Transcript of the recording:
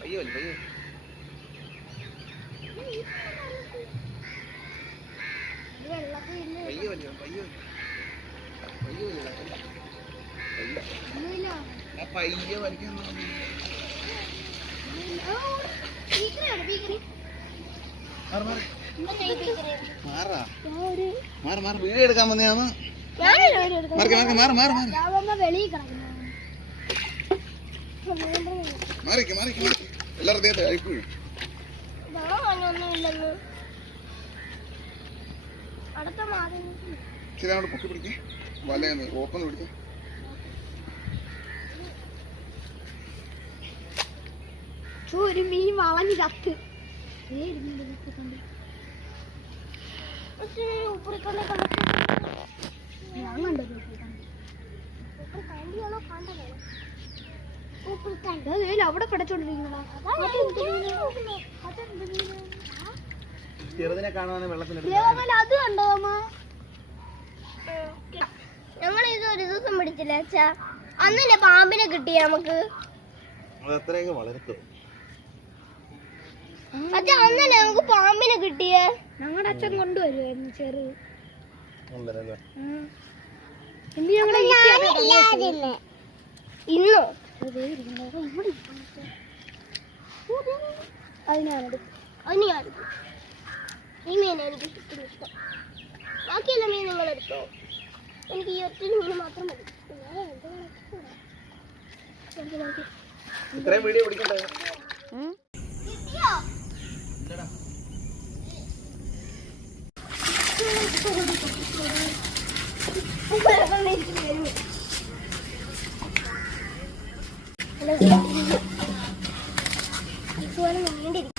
പയ്യോ പയ്യോ പയ്യോ പയ്യോ പയ്യോ വലിക്കാൻ വീഡിയോ എടുക്കാൻ വന്നയാന്ന് എല്ലാവരും ദേഹത്ത് കഴിക്കുകയും ശരി അവിടെ പൊക്കി പിടിക്കേ വലയെന്ന് ഓപ്പന്ന് പിടിക്കേ ഒരു മീൻ വളഞ്ഞ് ചത്ത് അവിടെ പടച്ചോണ്ടിരിക്കുന്നതാ ചെറുതിനെ കാണുവാൻ വെള്ളത്തിൽ അത് കണ്ടോ അമ്മ ഞങ്ങൾ ഇത് ഒരു ദിവസം പിടിച്ചില്ല അച്ഛാ അന്നല്ലേ പാമ്പിനെ കിട്ടിയ നമുക്ക് അത്രയൊക്കെ വളർത്തും അച്ഛാ അന്നല്ലേ നമുക്ക് പാമ്പിനെ കിട്ടിയേ ഞങ്ങളുടെ അച്ഛൻ കൊണ്ടുവരുമായിരുന്നു ചെറു ഇന്നോ അതിന് ഞാനെടുക്കും ഈ മീനെ എനിക്ക് ഇഷ്ടം ബാക്കിയുള്ള മീൻ നിങ്ങളെടുത്തോ എനിക്ക് ഈ ഒറ്റ മീൻ മാത്രം മതി ഇത്രയും വീഡിയോ പിടിക്കണ്ടേ ഇതുപോലെ നീണ്ടിരിക്കും